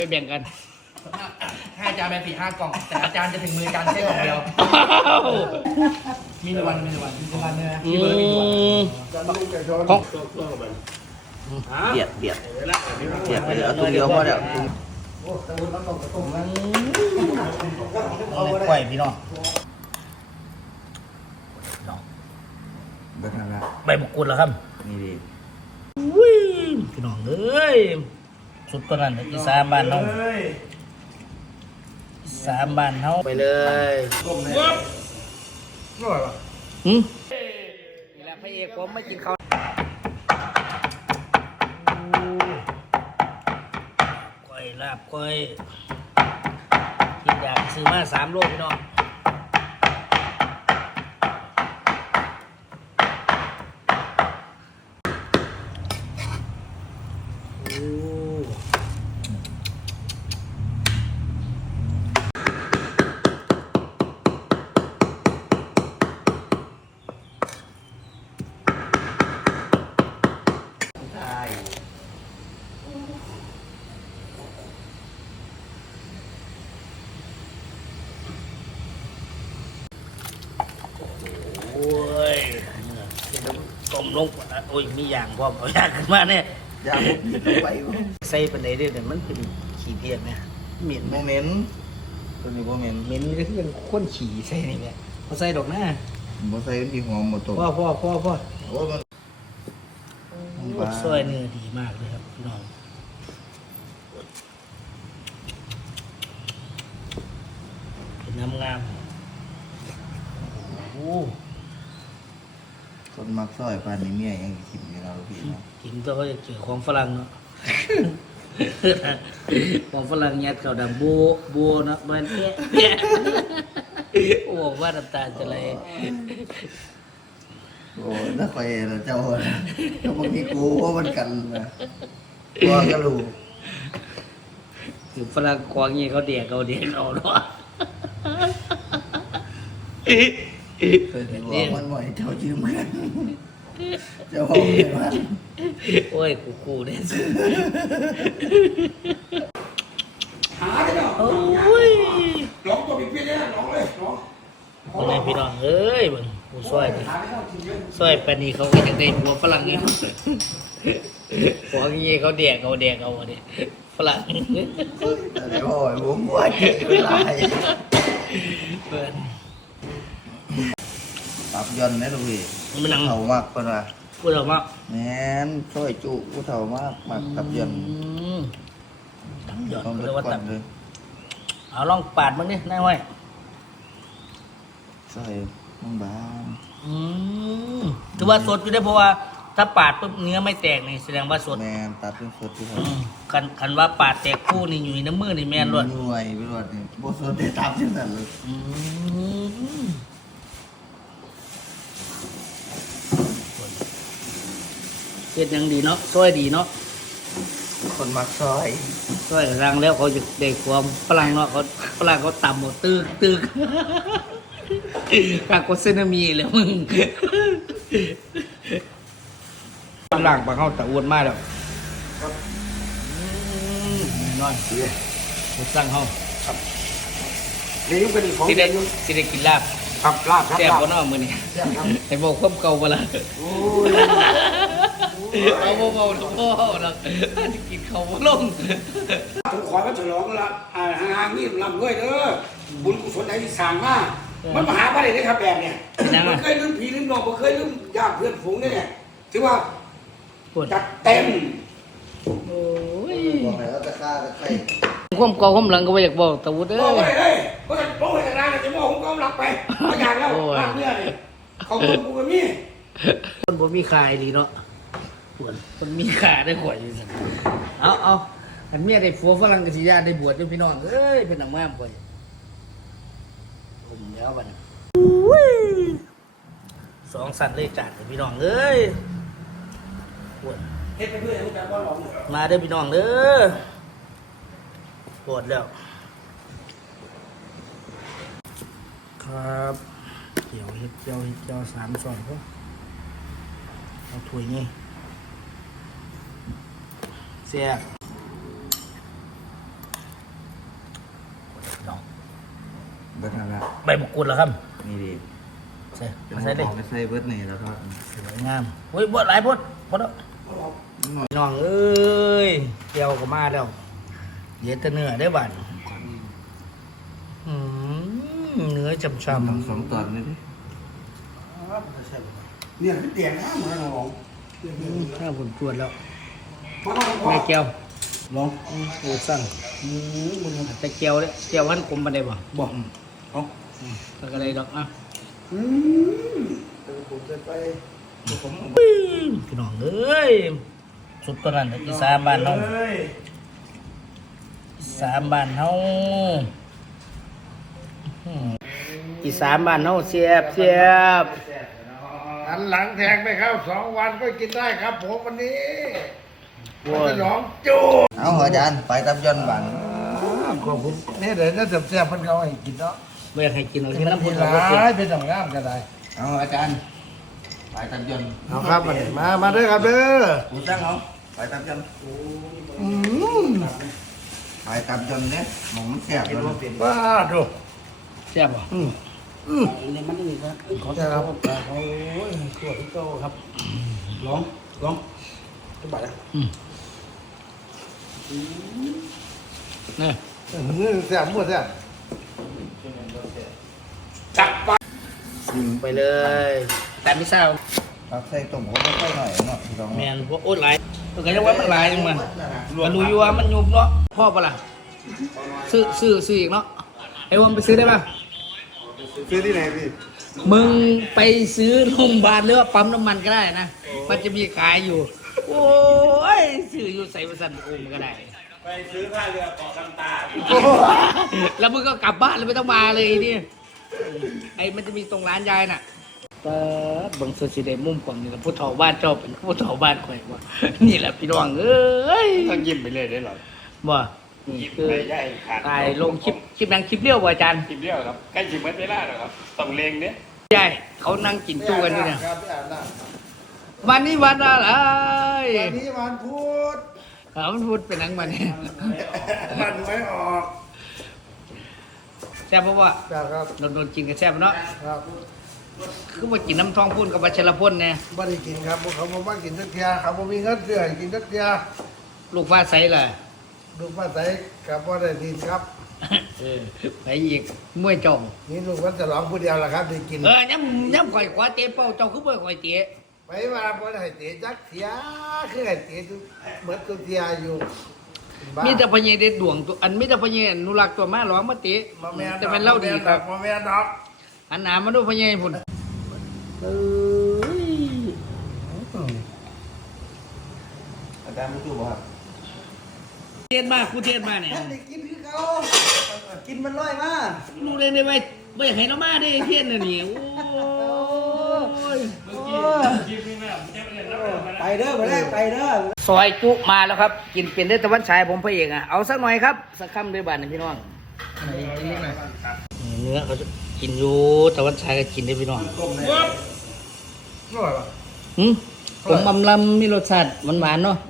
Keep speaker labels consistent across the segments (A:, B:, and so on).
A: ไปแบ่งกัน
B: ให้อาจารย์ไป4-5 กล่องแต่อาจารย์จะถึงมืออาจารย์แค่กล่องเดียวมีวันเนี่ยพี่เบิร์ดมีวัน
A: ของ
C: เบียดไปเลยเอาตัวเดียวพอแล้ว
A: ไข่พี่น้องใบมะกรูดเหรอครับ
C: นี่ดิ
A: พี่น้องเอ้ยสุดตัวนั้นอีสานบ้านเฮาอีสานบ้านเฮาไปเลยก้มเลยอร่อยป่ะนี่แหละพระเอกผมไม่กินข้าวก้อยลาบก้อยกินอยากซื้อมา3 โลพี่น้องต้มลงโอ้ยมีอย่างพร้อมเอาอย่างขึ้นมาเนี่ย
C: อย่างไป
A: ใส่เป็นไหนด้วยเนี่ยมันเป็นขี้เพี้ยนไหมเหม็นไหม
C: โมเมนต์ตัวนี้โมเมนต์
A: เหม็นนี่ก็คือข้นฉี่ใส่นี่แหละพอใส่ดอกหน้า
C: บ่ใส่ที่หอมหมดตัว
A: พ่อโอ้
C: มัน
A: ซอยเนื้อดีมากเลยครับพี่น้องเป็นน้ำงามโอ้
C: คนมักซอยปานนี้เมียยังกินอยู่แล้วพี่เนาะ
A: กินตัวเขาจะเจอของฝรั่งเนาะของฝรั่งยัดเขาดำโบนะมันแย่โอ้ว่าน้ำตาจะไหล
C: โอ้ถ้าคอยเราเจ้าถ้าบางทีกูว่ามันกันนะตัวก็รู้
A: ถึงฝรั่งกวางงี้เขาเดียกเนาะ
C: เคยบอกมันบ่อยเจ้าจืมกันเจ้าบอกเลยว่า
A: โอ้ยกูเนี่ย
B: หาได้เนาะ
A: โอ้ย
B: น้องตัวพี่เนี่ยน้องเลยน้อง
A: คนไหนพี่น้องเอ้ยมึงกูซอยปนีเขาก็จะได้หัวฝรั่งนี่หัวงี้เขาเดียกเอาเนี่ยฝรั่ง
C: แต่โอ้ยผมว่าเก่งไม่ได้
A: เปิด
C: ปรับย่อนไหมลูกพี่
A: มันนั่ง
C: เฒ่ามากเพิ่นว่า
A: พูดออกมา
C: แม่นซอยจุผู้เฒ่ามากมักปรับย่อน
A: หยอด
C: เลยว่าตัดเลย
A: เอาลองปาดมันนี่นายห้อย
C: ซอยบาง
A: ถือว่าสดอยู่ได้เพราะว่าถ้าปาดปุ๊บเนื้อไม่แตกนี่แสดงว่าสด
C: แม่นตัดเป็นสดที่เขา
A: คันว่าปาดแตกคู่นี่อยู่ในน้ำมือนี่แม่นล้วน
C: หน่วยไปล้วนนี่บ่สดได้ตามจังนั้นเลย
A: เฮ็ดยังดีเนาะซอยดีเนาะ
C: คนมักซอย
A: รังแล้วเขาจะได้ความฝรั่งเนาะฝรั่งเขาต่ำหมดตึกกากเซนามีเลยมึงฝรั่งปลาเข้าตะอ้วนมากแล้วน้อยสั่งเขา
B: ครับนี่เป็นของ
A: สิได้กินลาบ
B: ครับลาบ
A: แซ่บบ่เนาะมื้อนี้ไอ้บอกความเก่าบ่ล่ะ
B: โอ้ย
A: เอาบ่แล้วจะกินข้าวบ่ลง
B: ผมขอมาฉลองละห่างๆนี่ลำด้วยเด้อบุญกุศลใดที่สร้างมามันมหาอะไรได้ครับแบบเนี่ยมันเคยลืมผีลืมนอกมันเคยลืมญาติเพื่อนฝูงเนี่ยถือว่าจัดเต็ม
A: โอ้ย
C: บอกให้เขาตะฆ่าตะไคร้
A: ความเก่าความหลังก็บ่อยากบอกตะวุฒิ
B: บอกเลยก็จะบอกให้ร้านจะบอกผมก็รับไปไม่อยากแล้วรักเนี่ยของกูก็มี
A: คนบ่มีขายดีเนาะปวดคนมีขาได้ข่อยเอาอันเมียได้ผัวฝรั่งก็สิญาติได้บวชด้วยพี่น้องเอ้ยเป็นหนังม้ามข่อยผมแล้วบัดนี้2 สั่นเลยจัดพี่น้องเอ้ยปวด
B: เฮ็ดไปเพื่อให้จักบ่หลง
A: มาเด้อพี่น้องเด้อปวดแล้วครับเกี่ยวเฮ็ดเจียว3 ช้อนพอเอาถ้วยนี้แซ่บ
C: เบิดนั่นละ
A: ใบมะกรูดเหรอครับ
C: นี่ดิ
A: ใส่
C: เป็น
A: มาใส่เลย
C: ของไปใส่เบิดนี่แล้วก็
A: สวยงามเฮ้ยบดหลายบดบดแล้วพี่น้องเอ้ยเกี่ยวก็มาแล้วเดี๋ยวจะเนื้อได้บ้านเนื้อจำ
C: ทำ
A: ๆ
C: สองตอนนี่ดิ
B: เนี่ยเตียงนะเหมือนเราลอง
A: ถ้าผมตรวจแล้ว
B: เพราะเรา
A: แม่แก้ว
C: ลอง
A: โอ้สั่งแต่แก้วเนี่ยแก้ววันกลมบันไดบ่
C: บอกเอา
A: แล้วก็อะไรดอกอ่ะ
C: ผมจะไปผม
A: พี่น้องเอ้ยสุดตัวนั้นอีสานบ้านเฮาอีสานบ้านเฮาอีสานบ้านเฮาเสียบ
D: หันหลังแทงไปครับ2 วันก็กินได้ครับผมวันนี้
A: โว้ย
D: ฉลองจู
C: เอาหัวจานไปตับย้อนบัง
D: ขอบคุณนี่เดี๋ยวน่าจะแซ่บๆมันเขาให้กินเนาะ
A: บ่อยากให้กินเอาที่น้ำ
D: กิ
A: พุ่น
D: น
A: เอา
D: ห
A: บ่กิน
D: ลายเป็นต่างงามกันได้
C: เอาอาจารย์ไปตับย้อน
D: เอาครับมาเด้อครับเด้อ
C: กูตั้งเอาไปตับย้อนไปตับย้อนเนี่ยหมองแซ่บแล้ว
D: ว้าดู
A: แซ่บบ่เนี่ยมันนี่ครับขอ
D: ใช่ครับ
A: โอ้ยขวดที่โตครับ
B: ลองทุกบาทนะ
A: นี่
D: แซ่บหมดแซ่บ
B: จับไป
A: ไปเลยแต่ไม่ทราบ
C: ตักใส่ต้มหัวไม่ค่อยหน่อยเนาะพี่น้อง
A: แมนพวกโอ๊ตหลายก็ยังว่ามันหลายจังมันก็รู้อยู่ว่ามันยุบเนาะพ่อปะล่ะซื้ออีกเนาะไอ้วันไปซื้อได้ป่ะ
D: ซื้อที่ไหนพี่
A: มึงไปซื้อโรงพยาบาลหรือว่าปั๊มน้ำมันก็ได้นะมันจะมีขายอยู่ โอ้ยซื้ออยู่ใส่ประสันโอมก็ได้
B: ไปซื้อผ้าเรือเกาะคำตา
A: แล้วมึงก็กลับบ้านเลยไม่ต้องมาเลยนี่ไอ้มันจะมีตรงร้านยายน่ะเปิดเบังสุดสิได้มุมของนี่แหละผู้เฒ่าบ้านชอบเป็นผู้เฒ่าบ้านคอยว่านี่แหละพี่น้องเอ้ย
B: ต้องยิ้มไปเลยได้หรอ
A: บ่นี่คือ
B: ไม่ได้ขาด
A: ถ่ายลงคลิปนังคลิปเลี้ยวบ่อาจารย์
B: คลิปเดียวครับใกล้ถึงเวลาแล้วครับต้องเลงเนี่ย
A: ใช่เขานั่งกินจู้กันอยู่เนี่ย
D: ครับพี่อาบน้
A: วันนี้วันอะไร
D: ำวันนี้วันพุธ
A: มันพูดเป็นหนังมันเนี่ย
D: มันไม่ออก
A: แซ่บเพราะว่า
D: ครับ
A: โดนกินกันแซ่บเนาะ
D: ครับ
A: คือว่ากินน้ำทองพุ่นกับวัชรพลเนี่ย
D: ไม่ได้กินครับพวกเขาบอกว่ากินสักเทียเขาบอกมีเงินเดือนกินสักเทีย
A: ลูกฟ้าใสเลย
D: ลูกป้าใสกับว่าได้ดินครับ
A: ไปอีกมวยจ่อง
D: นี่ลูกมันจะร้องผู้เดียวละครับได้กิน
A: ย้ำข่อยขวาเตะเป้าเจ้าคือบ่ข่อยเตะ
D: ไปมาบ่ได้เตะจักเทียคือให้เตะทุกเหมือนตัวเทียอยู่บ้า
A: มีแต่พญเด็ดดวงตัวอันมีแต่พญอนุรักษ์ตัวมาหลองมาเตะ
D: บ่แม่น
A: แต่เป็นเล่าดีครับ
D: บ่แม่นดอก
A: อันหนามาดูพญพุ่นเอ้ย
C: อาจารย์ไม่ถูกครับ
A: เทศมากกูเทศมาเนี่ย
C: ได้กินคือเขากินมันร้อยมาก
A: ดูเลยได้ไหมไม่อยากให้เรามาได้เทียนน่ะนี่โอ้ย
C: ไปเด้อไปแรกไปเด้อ
A: ซอยจุมาแล้วครับ กินเป็นได้ตะวันฉายผมพระเอกอ่ะเอาสักหน่อยครับสักคำด้วยบ้านนะพี่น้องเนื้อเขาจะกินอยู่ตะวันฉายก็กินได้พี่น้อง
D: อร่อยป่ะ
A: ผมอำลำมีรสชาติหวานๆเนาะ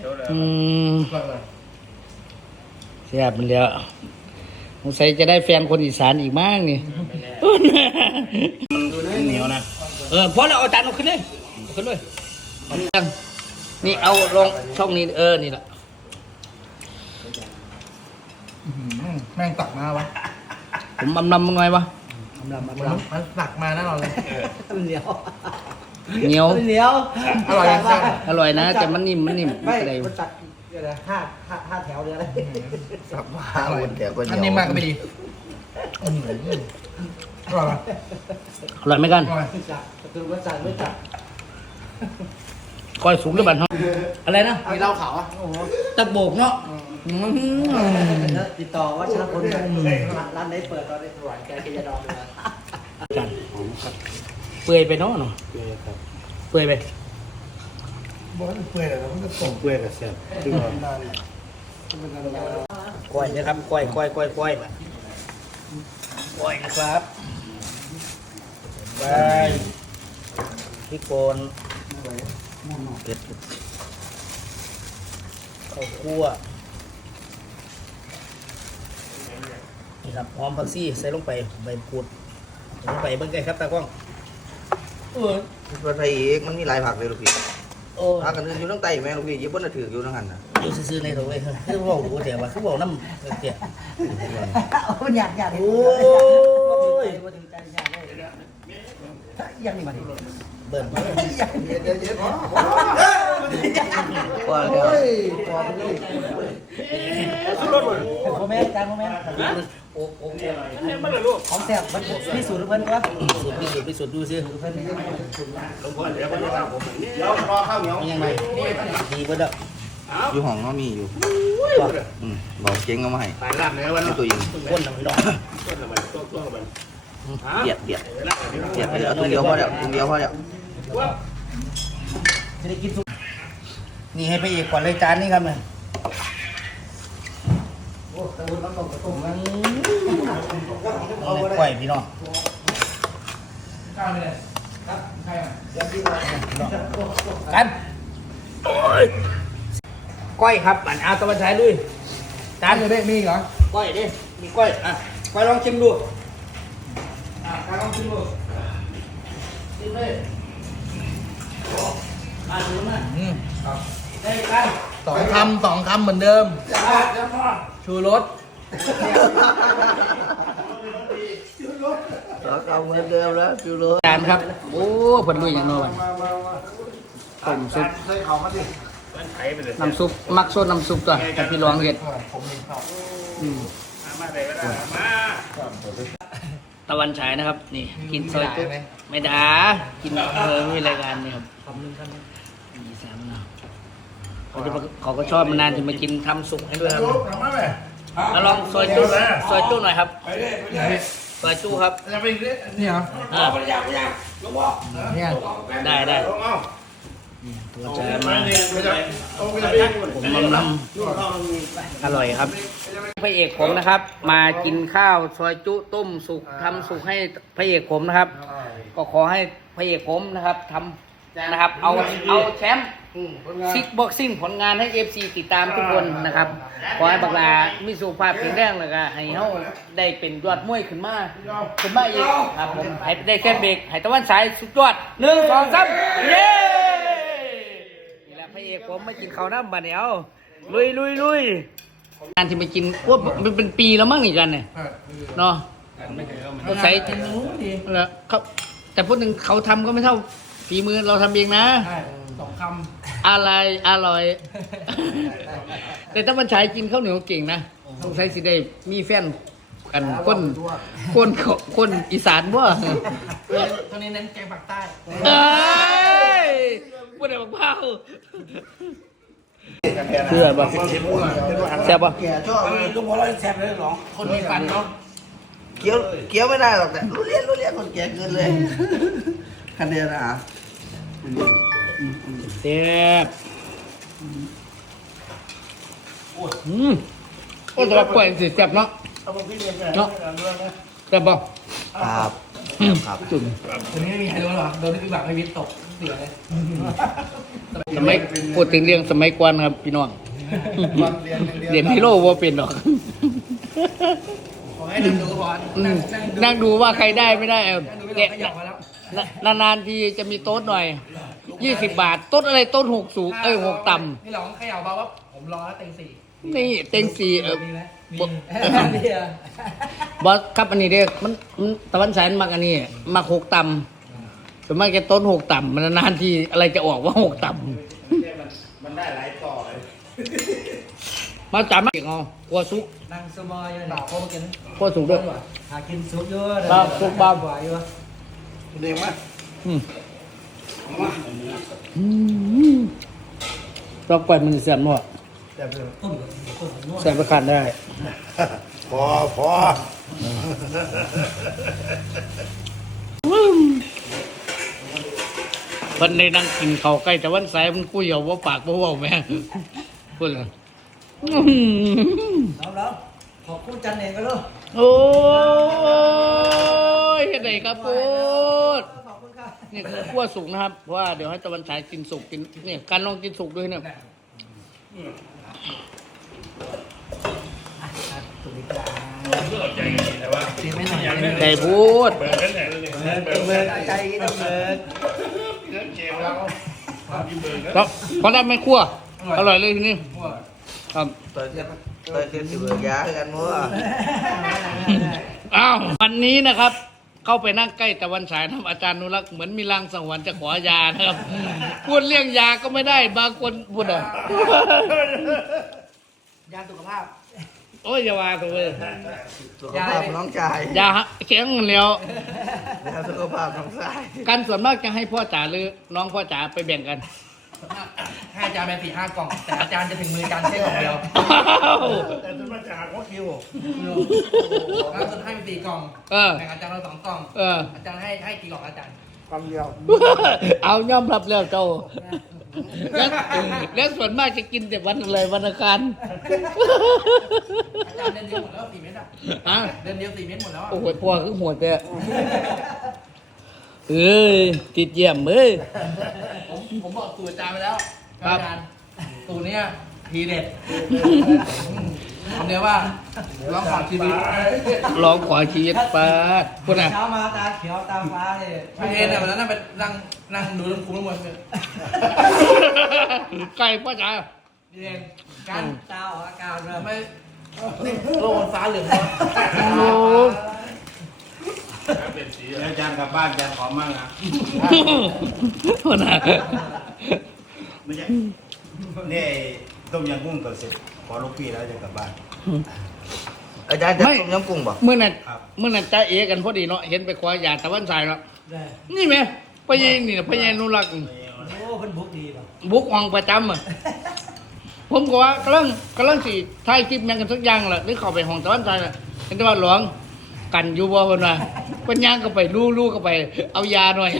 A: เสียบมันแล้วสงสัยจะได้แฟนคนอีสานอีกมากนี่เหนียวนะพอแล้วเอาจานเอาขึ้นเลยเอาขึ้นเลยนี่เอาลงช่องนี้นี่แหละ
D: แม่งตักมาวะ
A: ผมอำลำมันไงวะ
D: มันตักมาแน่นอนเลย
A: เหนียว
C: เหนียว
D: อร่อยจัง
A: อร่อยนะแต่มันนิ่มอะไร
E: มันตัดเดี๋ยวนะห้าแถวเดียวอะไร
D: สับว่า
C: อร่อยแต่ก็
D: อันนี้มากก็ไม่ดีอร่อยป่ะ
A: อร่อยไหมกัน
D: อร่อย
E: จัดคือว่าจัดไม่จัด
A: คอยสูงด้วยบันเขาอะไรนะ
E: มีเหล้าขาวอ่ะ
A: ตะโบกเนาะ
E: ติดต่อว่าชนะพลร้านไหนเปิดตอนนี้หวานแกจะดองเลย
A: กันเปื่อยไปเนาะเปื่อยไป
D: บอกว่าเปื่อยแต่มันก็ตก
B: เพื่อนกับแซ่บ
A: ก้อยนะครับก้อยนะครับไปพริกป่นเผ็ดข้าวคั่วครับหอมผักชีใส่ลงไปใบพูดลงไปเบิ่งได้ครับตากล้องเออ
C: ประเทศอีกมันมีหลายผักเลยลูกพี่
A: โอ้
C: ผักกันอื่นอยู่ทั้งใต้แม่ลูกพี่ญี่ปุ่นน่ะถืออยู่ทั้งหันน่ะ
A: อยู่ซื่อๆในตัวเว้ยคือเว้าดูเดี๋ยวว่าคือเว้าน้ำเตี้ย
E: มันอยาก
A: โอ้ย
E: ยังนี่มาดิ
A: เบิ่น
D: เย็นเย็นพอ
C: ว่าแล้ว
E: โมเมนต์จานโมเมนต์
A: โอ้โอ้
E: ของแซ่บมันพิสูจน์เพิ่นว่า
A: พิสูจน์ดูซิ
E: เพิ่น
A: มันยังไงดีเบ่ดอก
C: อยู่ห้องก็มีอยู่บอกเจ๊งเอามาให้
B: ตายล่างแล้ววัน
C: ใน
B: นี้
C: ตู้เย็น
A: ก้นน้ำดอก
C: เบียดไปแล้วตัวเดียวพอแล้วตัวเดียวพอแล้ว
E: จะได้กินสุก
A: นี่ให้ไปอีกก่อนเลยจานนี้ครับเนี่ย
E: โอ้ตะวันน้ำตกกระตุ้ม
A: เอาไปปล่อยพี่น้อง กันโอ้ยก้อยครับอันอาตะวันฉายลุยจานอยู่ได้มีเหรอก้อยดิมีก้อยอ่ะก้อยลองชิมดูการลองชิมดูชิมเลยมาดูนะได้กัน
D: สองคำเหมือนเดิม
A: จะพอ
D: ชูรส
C: เอาเหมือนเดิมแล้วฟิวโร
A: จานครับโอ้เพิ่นลุยอย่างน้อยต้มซุป
D: ใส่เขามาดิ
A: น้ำซุปมักโซนน้ำซุปตัวกับพี่รองเห็ด
D: ผมมีข้าว
A: ตะวันฉายนะครับ นี่กินซอยปุ๊บไม่ด่ากินมีรายการนี่ครับมีแซมนะเขาก็ชอบมานานถึงมากินทำสุกให้ด้วยครับแล้วลองซอยจุ้หน่อยครับ
B: ไปเลยไปเลย
A: ซอยจุ้ครับ
D: จะไปนี่เหรอ
A: อ่า
B: ไปยังไปยังลงบอก
D: เนี่ย
A: ได้
B: ลงเอา
A: ตัวจะมา
B: เอาไปเลย
A: ผมนำอร่อยครับพระเอกผมนะครับ มากินข้าวซอยจุต้มสุกทำสุกให้พระเอกผมนะครับ ก็ขอให้พระเอกผมนะครับทำนะครับ เอาแชมป์ซิกบ็อกซิ่งผลงานให้ FC ติดตามทุกคนนะครับ ขอให้บักลามีสุขภาพแข็งแรงเลยก็ให้เขาได้เป็นยอดมวยขึ้นมาอีกครับผมให้ได้แค่เบรกให้ตะวันสายสุดยอด1 2 3เย้นี่แหละพระเอกผมมากินข้าวน้ำบะเหนียวลุยงานที่มากินว่ามันเป็นปีแล้วมั้งนี่กันเนี่ยเนาะก็ใส่แล้วเขาแต่พูดถึงเขาทำก็ไม่เท่าฝีมือเราทำเองนะ
D: สองค
A: อะไรอร่อย แต่ถ้ามันใช้กินข้าวเหนียวเก่งนะต้องใช้สิได้มีแฟนกันคนอีสานบ่
D: ำตัวนี้เน้นแกงปักใต้
A: เอ้ยพูดอะไรบ้างเผาเชื่อป่ะแซ่บป่ะ
C: แกชอบ
B: ลูกบอลเราแซ่บเลยหรอ
D: คนมีฟันเนาะ
C: เคี้ยวไม่ได้หรอกแต่รู้เรียนคนแก่เกินเลยคันเดียวนะ
A: แซ่บโอ้แต่ว่าป่วยสิแซ่บเนาะเนาะแซ่บป่ะ
C: ครับ
A: จุ่ม
D: ตัวนี้ไม่มีใครรู้หรอโดนพี่บักไม่วิทย์ตกเสียเลย
A: สมัยพูดถึงเรื่องสมัยก่อนครับพี่น้องเรียนฮีโร่ว่าเป็นหรอก
D: ขอให้นั่งดูก่อน
A: นั่งดูว่าใครได้ไม่ได้
D: นั่งดูไม่หลอกขยับมาแล้ว
A: นานๆทีจะมีโต๊ดหน่อย20 บาทโต๊ดอะไรโต๊ด6สูง6ต่ำ
D: พี่หลองขยับมาว่าผมรอแล้วเต็งสี่
A: นี่เต็งสี่
D: มีไหม
A: บ
D: มีเหรอบ
A: อสครับอันนี้เด้อมันตะวันแสนมักอันนี้มัก6ต่ำส่วนมากแกต้น6ต่ำมันนานๆทีอะไรจะออกว่า6ต่ำมันได้หลายต่อเลยมาจับมาเอากลัวซุก
E: นั่งสบายเลยหนาวพอมากิน
A: กลัวสุกด้วย
E: หากินซุปเยอะ
A: ครับซุปบ้า
E: กว่าอยู่
B: เด็กมั้ย
A: รอบก่อนมันเสียบหมด
E: ต้มนวด
A: เสียบไปขันได้
B: พอ
A: คนในนั่งกินเขาวใกล้แต่วันสายมันคุยเอาว่าปากว่าแม่พูดเลย
E: แล้วขอบคุณจันเองก็ลูก
A: โอ้ยเฮ็ดไงครับพูด
E: ขอบคุณครับ
A: นี่คือขั้วสุกนะครับเพราะว่าเดี๋ยวให้ตะวันฉายกินสุกกินเนี่ยการลองกินสุกด้วยเนี่ย
E: สุดยอดตีไม่หน่อย
A: ไก่พูด
E: เบิร์ใจนะเบิร์
A: ครับพอได้ไม่คั่วอร่อยเลยทีนี้ครับ
C: เปิดสิเบิกยากันมั้ง
A: อ้าววันนี้นะครับ เข้าไปนั่งใกล้ตะวันฉายน้ำอาจารย์นุรักษ์เหมือนมีลางสังหรณ์จะขอยานะครับพูดเรื่องยาก็ไม่ได้บางคนพูดอ่ะ
E: ยาสุขภาพ
A: โอ้ยอย่าว่าตัวเลย
C: สุขภาพน้องชาย
A: ยาแข็งเงินแล้ว
C: ยาสุขภาพน้องชาย
A: กันส่วนมากจะให้พ่อจ๋าหรือน้องพ่อจ๋าไปแบ่งกัน
E: ให้อาจารย์ไป4-5 กล่อง แต่อาจารย์จะถึงมืออาจารย์แค่กล่องเดียว
D: แต่จะมาจากว่าคิว
E: ล่าสุดให้ไป4 กล่อง
A: เออ
E: แบ่งอาจารย์เรา2 กล่อง
A: เออ
E: อาจารย์ให้กี่กล่องอาจารย์
D: ความเดียว
A: เอายอมรับแล้วเจ้าแล้วส่วนมากจะกินแต่วันอะไรวันอังคาร
E: อาจารย์เดือนเดียวหมดแล้ว4 เม็ดอ่ะ
A: อ่ะ
E: เดือนเดียว4 เม็ดหมดแล้ว
A: โอ้ยพ่อคือหัวแต่เอ้ยติดเยี่ยมเอ้ย
E: ผมบอกสูตรอาจารย์ไปแล้ว
A: ครับ
E: อาจารย์สูตรเนี้ยทีเด็ดคำเดียวว่าลองขอชีวิต
A: ลองขอชีวิตปาดพูดนะ
E: เช้ามาตาเขียวตาฟ้าเลยพี่เอ็นเนี่ยวันนั้นไปนั่งดูน้ำคุ้มทั้งหมดเลย
A: ไก่พ่อจ๋า
E: พี่เอ็นกันเจ้าอากาศเลยไม่โลกมันฟ้าเหลืองแล้ว
A: โอ้
C: แล้วจานกลับบ้านจานขอมั่งอ่ะ
A: พูดนะ
C: ไม่ใช่นี่ต้มยำกุ้งเกิดเสร็จขอลูกพี่แล้วจะกลับบ้านอาจารย์จะต้มยำกุ้งป่ะ
A: เมื่อนั้นจ้าเอกันพอดีเนาะเห็นไปขอยาตะวันสายแล้วนี่ไหมพญานี่นะพญานุรักษ์
E: โอ้เพิ่นบุกดีป่ะ
A: บุกห้องประจำอ่ะผมก็ว่ากำลังสิถ่ายคลิปยังกันสักอย่างแหละหรือเข้าไปห้องตะวันสายแหละเห็นแต่ว่าหลวงกันอยู่บ่เพิ่นว่าเพิ่นย่างก็ไปลู่ก็ไป เอายาหน่อย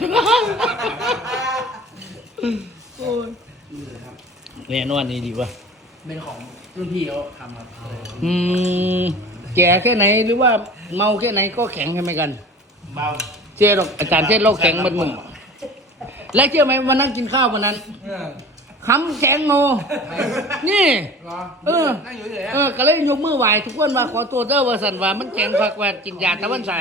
A: โอ้ยแน่นอนนี่ดีว่ะ
E: เป็นของรุ่นพี่เขาทำครับ
A: แก่แค่ไหนหรือว่าเมาแค่ไหนก็แข็งใช่ไหมกัน
C: เบา
A: เชื่อหรอกอาจารย์เชื่อเราแข็งมันมึงและเชื่อไหมวันนั่งกินข้าววันนั้นคำแข็งโนนี่
E: รอ
A: เออ
E: นั่งอยู่เฉย
A: ก็เลยยกมือไหวทุกคนว่าขอตัวเด้อว่าสันว่ามันแข็งคักว่ากินยาตะวันใส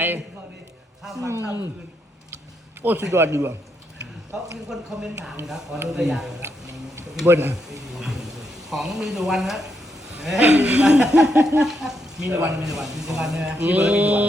A: โอ้สุดยอดดีว่ะ
E: เขามีคนคอมเมนต์ถามครับขอดูตัวอย่างครับ
A: เบิ้ล
E: ของมีดูวันนะมีดูวันเนี่ยนะพี่เบิร์ดมีดูวัน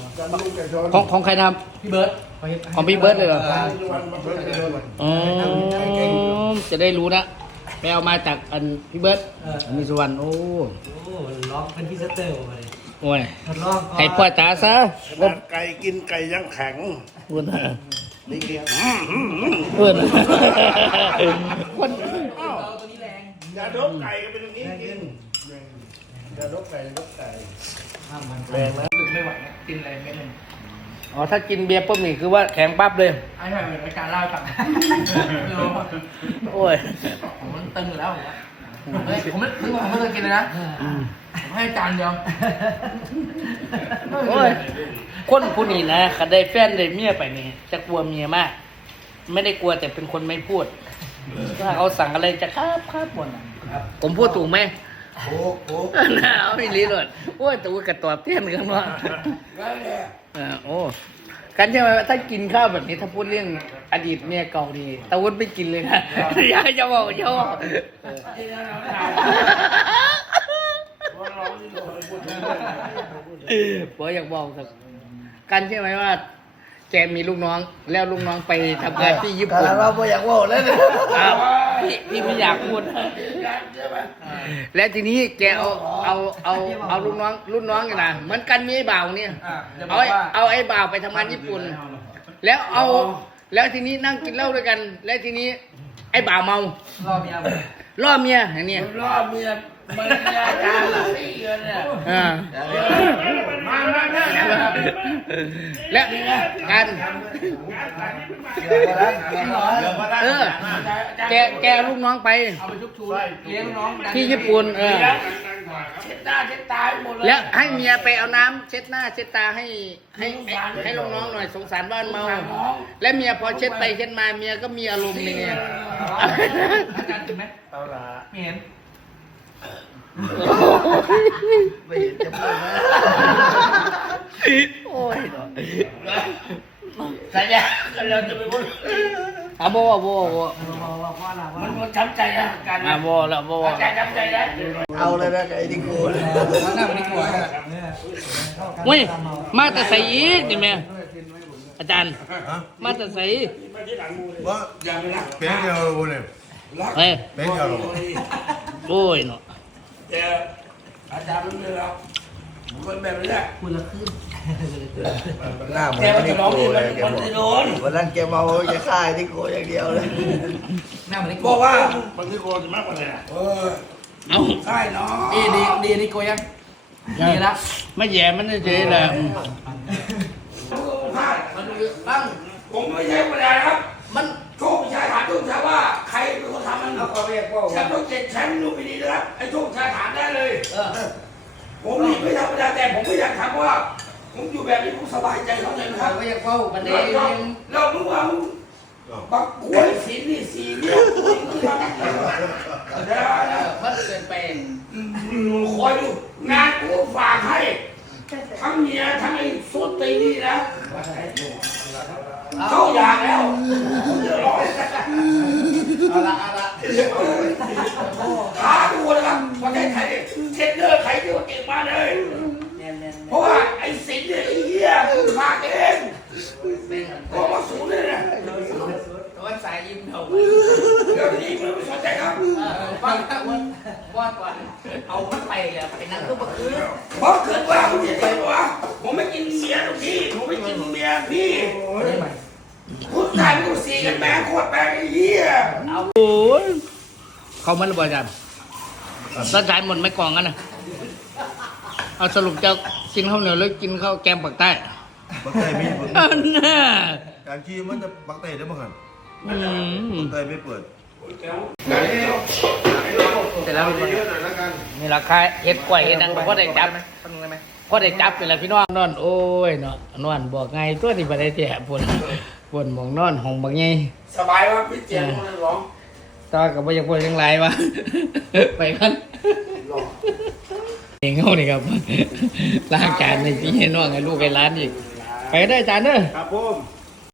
A: ของใครท
E: พี่เบิร์ด
A: ำของพี่เบิร์ดเลยเหรออ๋อจะได้รู้นะไปเอามาจากอันพี่เบิร์ดมีสุวรรณโอ้
E: โอ้ร้องเป็นพิเศษเตอร์มาเลย
A: โอ้ย
E: ทดลอง
A: ให้พ่อจ๋าซะ
D: ไก่กินไก่ยังแข็ง
A: พูดนะ
D: นี่เกียร์
A: พูดคน
E: ตัวนี้แรง
D: ยาดมไก่ก็เป็นอย่างนี้กินยาดมไก่ยาดมไก่
E: แรงนะรู้สึกไม่ไหวนะกินอะไรไม่เป็น
A: อ๋อถ้ากินเบียร์ปุ๊บนี่คือว่าแข็งปั๊บเลย
E: ไอ้แบบรายการเล่าให้ฟังไม่รู้
A: โอ้ย
E: ผมมันตึงอยู่แล้วผมไม่เคยกินเลยนะผมให้จานเดียว
A: โอ้ยคนผู้นี้นะขัดได้แฟนได้เมียไปนี่จะกลัวเมียมาก ไม่ได้กลัวแต่เป็นคนไม่พูดถ้าเขาสั่งอะไรจะครับหมดอะผมพูดถูกไหม
C: โอ้โห
A: น่าเอาไม่รีเลยโอ้ยตัวกระตอบเตี้ยนกันว่าโอ้กันใช่ไหมว่าถ้ากินข้าวแบบนี้ถ้าพูดเรื่องอดีตเมียเก่าดีตะวุฒไม่กินเลยนะอยากจะบอกผมอยากบอกครับกันใช่ไหมว่าแกมีลูกน้องแล้วลูกน้องไปทำงานที่ญี่ปุ่น
C: เราไม่อยากว่าแล้วเนี่ย
A: อ้าวพี่ไม่อยากพูดและทีนี้แกเอาลูกน้องอยู่นะเหมือนกันมีไอ้บ่าวเนี่ยเอาไอ้บ่าวไปทำงานญี่ปุ่น แล้วทีนี้นั่งกินเหล้าด้วยกัน แล้วทีนี้ไอ้บ่าวเมาร
E: อเมีย
A: ล่อเมียอย่างนี้
B: รอบเมียมันยาจานละสี่เดือนเนี่ย
A: และกันแกลูกน้องไป
E: เอาไปชุบชูเลี้ยงน้อง
A: ที่ญี่ปุ่น
B: เช็ดหน้าเช็ดตาหมดเลย
A: แล้วให้เมียไปเอาน้ำเช็ดหน้าเช็ดตาให้ลูกน้องหน่อยสงสารบ้านเมา และเมียพอเช็ดไปเช็ดมาเมียก็มีอารมณ์เลยไง
E: อาจารย์กินไหม
D: เอาละ
E: ไม่เห็น
C: ไม่เห็นจะพูดนะ
A: โอ้ยเนาะใส่ยาเราจะไปพูดอ่ะบ่มันช้ำใจนะการอ่ะบ่ละบ่ใจช้ำใจนะ
D: เอาเลยนะไอ้ดิโก้
E: หน้ามันนี่กลัว
A: เว้ยมาแต่ใส่อีกนี่แม่อาจารย์
C: ฮะ
A: มาแต่ใส่
C: ว่า
B: อย่าไปรัก
C: เป็นเดียวบุญเนี่ย
B: รัก
A: เฮ้ย
C: เป็นเดียวหรอ
A: โอ้ยเนาะ
B: แต่อาจารย์มันเลยเราคนแบบนี้แหละ
D: หน้าเหมือน
B: แต่มัน
D: ดิ
B: จะร้อง
D: โก้
B: นี่
D: เล
B: มัน
D: ยแก
B: มัน
D: บอก
B: จะโดน
D: วันนั้นแกเมาจะฆ่าดิโก้อย่างเดียวเลย
E: หน้ามันนี่ก
B: บ
E: ลั
B: อ
E: ว
B: กว่ามันคือโกนมากกว่าเลย
A: เอา
B: ใช่เนาะ
E: ดีนี่กลัวยังดีละ
A: ไม่แย่มันเฉยๆแหละ
B: พลาด
E: มันตั้ง
B: ผมไม่ใช่ประเด็นครับ
E: มัน
B: โชคชัยถามโชคชัยว่าใครเป็นคนทำมันแชมป์ต้อง7แชมป์ลูกปีนี้นะครับไอ้โชคชัยถามได้เลย ผมนี่ไม่ธรรมดาแต่ผมไม่อยากถามว่า ผมอยู่แบบนี้ผมสบายใจเท่านั้นค
E: เรา
B: รับ
E: ก็ยังเฝ้าบันได
B: เรามึงว่ามึงบักกล้วยสีนี่สีเนี่ยมึงทำอะไรนะ
E: มันเกินไป
B: คอยดูงานกูฝากให้ทั้งเมียทั้งไอ้สุดตีนี่นะเข้าอย่างแล้วเดี๋ยวรอ
E: เอาละ
B: ขาดูนะครับประเทศไทยเช็ดเดอร์ใครที่ว่าเก่งมาเลย เพราะว่าไอ้สิงห์เนี่ยไอ้เหี้ยมาเองก็มาสูงเลยนะ
E: ตัวสายยิ้มเถอะ
B: เดี๋ยวนี้มันไม่สนใจครับ
E: ว่าก่อนเอามันไปเลยไปนั่งก็บ่คือ
B: เพราะเกิดว่าผมจะไปว่าผมไม่กินเมียทุกทีผมไม่กินเมียพี่คุณชายมันสีกันแม่โคตรแม่ไอ้เหี้ย
A: โอ้ยเขามันระเบิดกันสะใจหมดไม่กล่องกันนะเอาสรุปจะกินข้าวเหนียวหรือกินข้าวแกงปักใต้
C: บักไตมีบุญ
A: อันน่ะ
C: การขี้มันจะบักไตได้มั้งครับ
A: อืม
C: บักไตไม่เปิด
A: เสร็จแล้วนี่ราคาเห็ดกล้วยเห็ดนังก็ได้จับก็ได้จับเป็นละพี่น้องนอนโอ้ยเนาะนอนบอกไงตัวที่ประเดี๋ยวปวดหมองนอนห้องบางไง
B: สบายว่าพี่เจียนมันร้อง
A: ตากับพยาปวดยังไรวะ ไปกันเองเขานี่ครับล้างจานในที่ให้น้องให้ลูกให้ร้านอีกไปได้จานเด้อ
C: ครับผม